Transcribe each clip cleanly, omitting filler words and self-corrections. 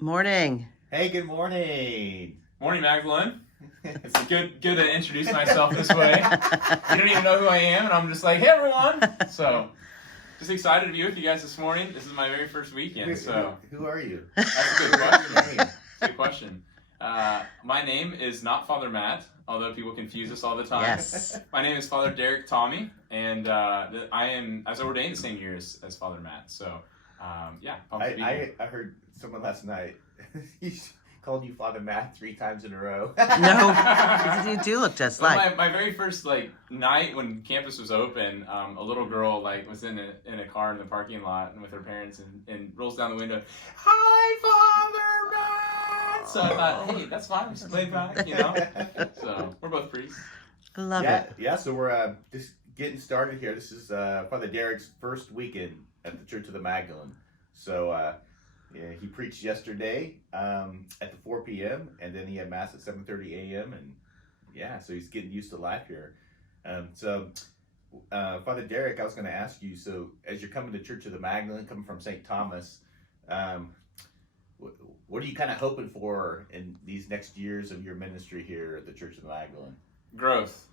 Morning. Hey, good morning. Morning, Magdalen. It's good to introduce myself this way. You don't even know who I am, and I'm just like, hey, everyone. So, just excited to be with you guys this morning. This is my very first weekend, so. Who are you? That's a good question. Good question. My name is not Father Matt, although people confuse us all the time. Yes. My name is Father Derek Thome, and I was ordained the same year as Father Matt. So, yeah. Pumped to be here. I heard someone last night. He called you Father Matt 3 times in a row. No, you do look just like. My very first night when campus was open, a little girl was in a car in the parking lot and with her parents and rolls down the window, "Hi, Father Matt." So I thought, hey, that's fine. Just lay back, So we're both priests. I love it. Yeah. So we're just getting started here. This is Father Derek's first weekend at the Church of the Magdalen. So. Yeah, he preached yesterday at the 4 p.m. and then he had Mass at 7:30 a.m. and so he's getting used to life here. Father Derek, I was going to ask you, so as you're coming to Church of the Magdalen, coming from St. Thomas, what are you kind of hoping for in these next years of your ministry here at the Church of the Magdalen? Growth.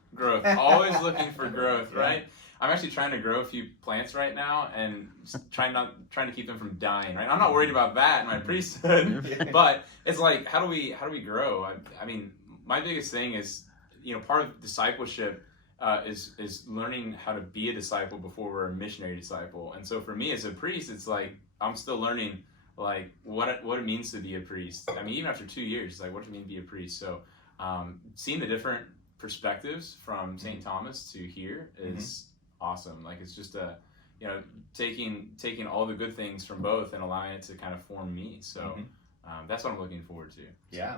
Always looking for growth, right? I'm actually trying to grow a few plants right now and trying to keep them from dying, right? I'm not worried about that in my priesthood, but it's like, how do we grow? I mean, my biggest thing is, part of discipleship is learning how to be a disciple before we're a missionary disciple. And so for me as a priest, it's like, I'm still learning what it means to be a priest. I mean, even after 2 years, it's like, what does it mean to be a priest? So seeing the different perspectives from St. Thomas to here is awesome. It's just taking all the good things from both and allowing it to kind of form me. So that's what I'm looking forward to. Yeah.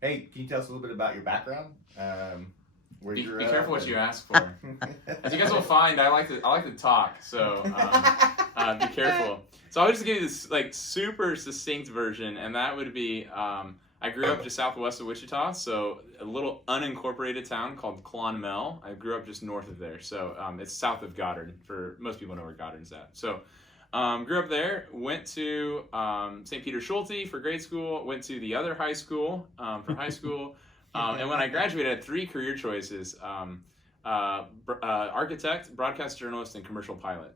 Hey, can you tell us a little bit about your background? Be careful what you ask for. As you guys will find, I like to talk. So be careful. So I'll just give you this super succinct version, and that would be I grew up just southwest of Wichita, so a little unincorporated town called Clonmel. I grew up just north of there, so it's south of Goddard. For most people know where Goddard's at. So grew up there, went to St. Peter Schulte for grade school, went to the other high school for high school, and when I graduated, I had 3 career choices, architect, broadcast journalist, and commercial pilot.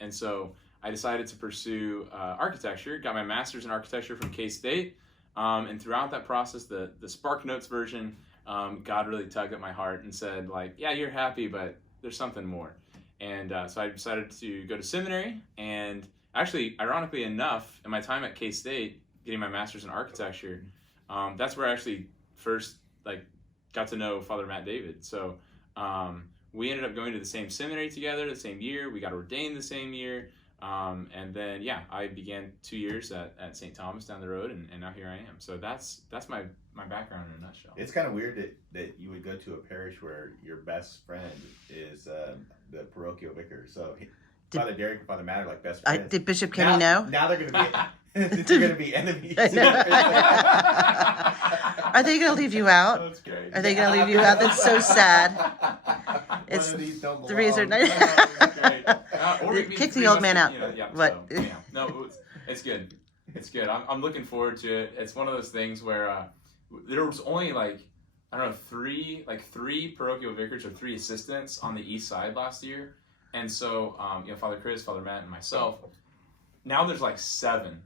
And so I decided to pursue architecture, got my master's in architecture from K-State. And throughout that process, the Spark Notes version, God really tugged at my heart and said, yeah, you're happy, but there's something more. And so I decided to go to seminary. And actually, ironically enough, in my time at K-State, getting my master's in architecture, that's where I actually first got to know Father Matt David. So we ended up going to the same seminary together the same year. We got ordained the same year. And then, I began 2 years at St. Thomas down the road, and now here I am. So that's my background in a nutshell. It's kind of weird that you would go to a parish where your best friend is the Parochial Vicar. So Father Derek and Father Matt are like best friends. Did Bishop Kenny know? Now they're going to be enemies. Are they going to leave you out? That's great. Are they going to leave you out? That's so sad. It's the reason the reason. Kick the old man out. No, it's good. It's good. I'm looking forward to it. It's one of those things where there was only 3 parochial vicars or 3 assistants on the east side last year, and so Father Chris, Father Matt, and myself. Now there's 7.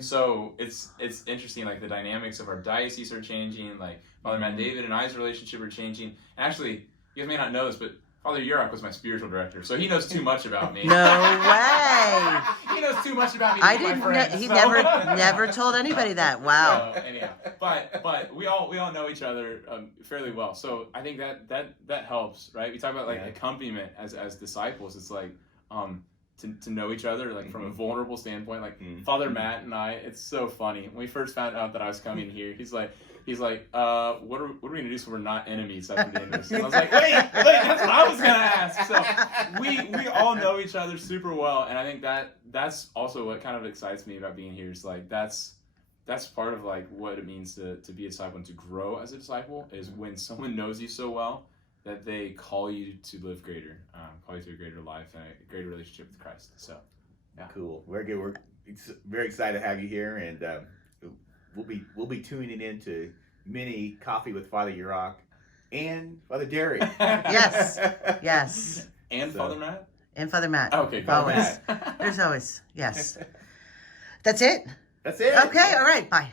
So it's interesting. The dynamics of our diocese are changing. Father Matt David and I's relationship are changing. And actually, you guys may not know this, but Father Jirak was my spiritual director, so he knows too much about me. No way! He knows too much about me. I didn't know. He never told anybody that. Wow. So, anyhow, but we all know each other fairly well. So I think that helps, right? We talk about accompaniment as disciples. It's to know each other from a vulnerable standpoint. Father Matt and I, it's so funny. When we first found out that I was coming here, he's like, what are we gonna do so we're not enemies after the end of this? And I was like, wait, that's what I was gonna ask. So we all know each other super well, and I think that's also what kind of excites me about being here. Is that's part of what it means to be a disciple and to grow as a disciple is when someone knows you so well that they call you to live greater, call you to a greater life and a greater relationship with Christ. So, yeah. Cool. Very good. We're very excited to have you here, and we'll be tuning into mini Coffee with Father Jirak and Father Derek. Yes. Yes. And So- Father Matt? And Father Matt. Okay, Father Always. Matt. There's always. Yes. That's it? That's it. Okay. All right. Bye.